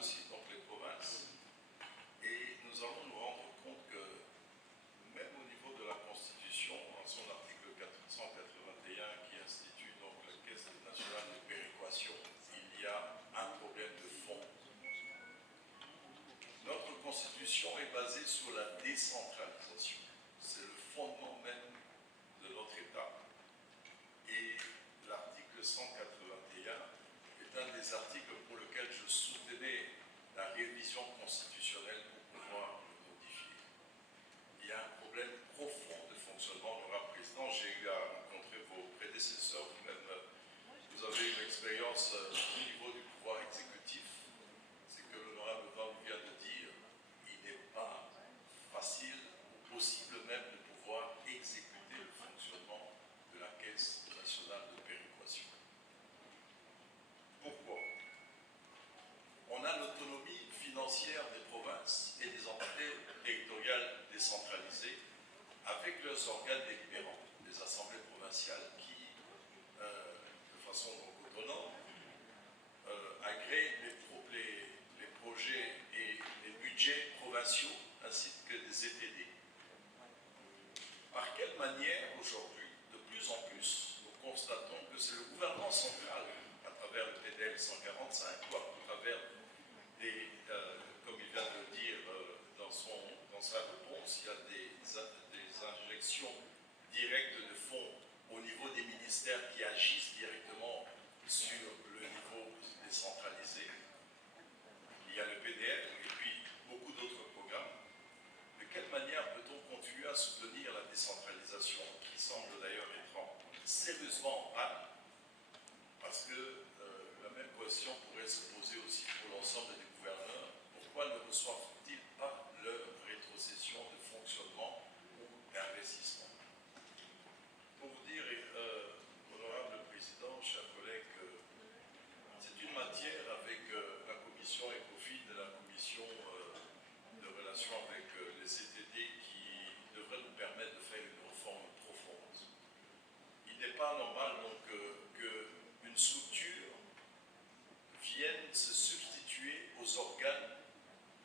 aussi donc les provinces, et nous allons nous rendre compte que même au niveau de la Constitution, en son article 481 qui institue donc la Caisse nationale de péréquation, il y a un problème de fond. Notre Constitution est basée sur la décentralisation. C'est le fondement même de notre État. Et l'article 181 est un des articles pour lequel je soutenais la révision constitutionnelle pour pouvoir le modifier. Il y a un problème profond de fonctionnement. Honorable Président, j'ai eu à rencontrer vos prédécesseurs, vous-même, vous avez une expérience au niveau du pouvoir exécutif. C'est que l'honorable Van vient de dire, il n'est pas facile ou possible même de pouvoir exécuter le fonctionnement de la Caisse nationale de péréquation. Pourquoi? On a l'autonomie financière des provinces et des entités territoriales décentralisées avec leurs organes délibérants, les assemblées provinciales qui, de façon autonome, agréent les projets et les budgets provinciaux ainsi que des ETD. Par quelle manière aujourd'hui, de plus en plus, nous constatons que c'est le gouvernement central, à travers le PDL 145, ou à travers des, comme il vient de le dire dans sa réponse, il y a des injections directes de fonds au niveau des ministères qui agissent directement sur le niveau décentralisé. Il y a le PDL et puis beaucoup d'autres programmes. De quelle manière peut-on continuer à soutenir la décentralisation, qui semble d'ailleurs être sérieusement en panne, parce que la même question pourrait se poser aussi pour l'ensemble des gouverneurs. Pourquoi ne reçoivent-ils pas leur rétrocession de fonctionnement ou d'investissement? Pour vous dire, honorable Président, chers collègues, c'est une matière avec la commission ECOFIN et la commission de relations avec les CTD qui devrait nous permettre de faire une réforme profonde. Il n'est pas normal donc qu'une structure vienne se substituer aux organes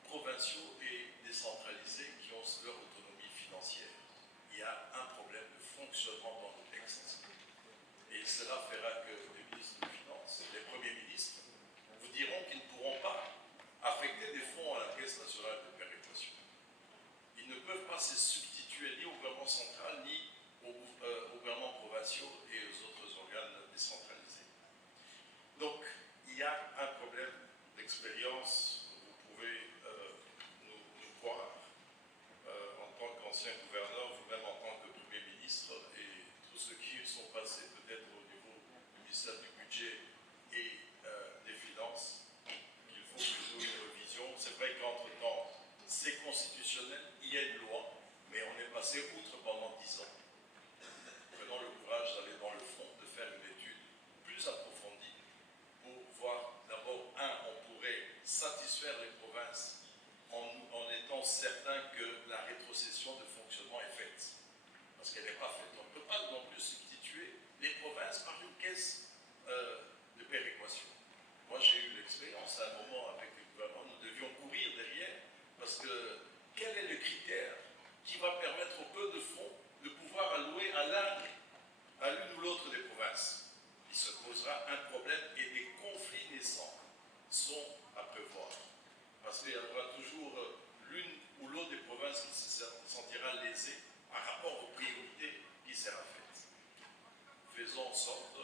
provinciaux et décentralisés qui ont leur autonomie financière. Il y a un problème de fonctionnement dans le texte. Et cela fera que les ministres des Finances, les premiers ministres, vous diront qu'ils ne pourront pas affecter des fonds à la Caisse nationale de péréquation. Ils ne peuvent pas se substituer ni au gouvernement central, ni aux gouvernements provinciaux et aux autres organes décentralisés. Donc, il y a un problème d'expérience, vous pouvez nous croire, en tant qu'ancien gouverneur, vous-même en tant que Premier ministre, et tous ceux qui sont passés peut-être au niveau du ministère du Budget et des Finances, qu'il faut plutôt une revision. C'est vrai qu'entre-temps, c'est constitutionnel, il y a une loi, mais on est passé outre pendant 10 ans. Prenons le courage d'aller dans le fond, de faire une étude plus approfondie pour voir d'abord, on pourrait satisfaire les provinces en étant certain que la rétrocession de fonctionnement est faite. Parce qu'elle n'est pas faite. On ne peut pas non plus substituer les provinces par une caisse de péréquation. Moi, j'ai eu l'expérience à un moment avec le gouvernement, nous devions courir derrière, parce que quel est le critère qui va permettre au peu de fonds de pouvoir allouer à l'une ou l'autre des provinces? Il se posera un problème et des conflits naissants sont à prévoir. Parce qu'il y aura toujours l'une ou l'autre des provinces qui se sentira lésée par rapport aux priorités qui sera faite. Faisons en sorte,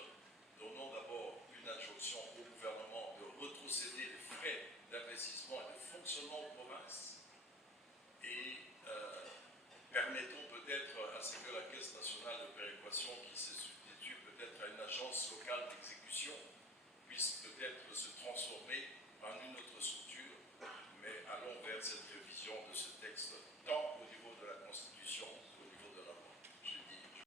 donnons d'abord une injonction au gouvernement de retrocéder les frais d'investissement et de fonctionnement aux provinces et permettons peut-être à ce que la Caisse nationale de péréquation qui se substitue peut-être à une agence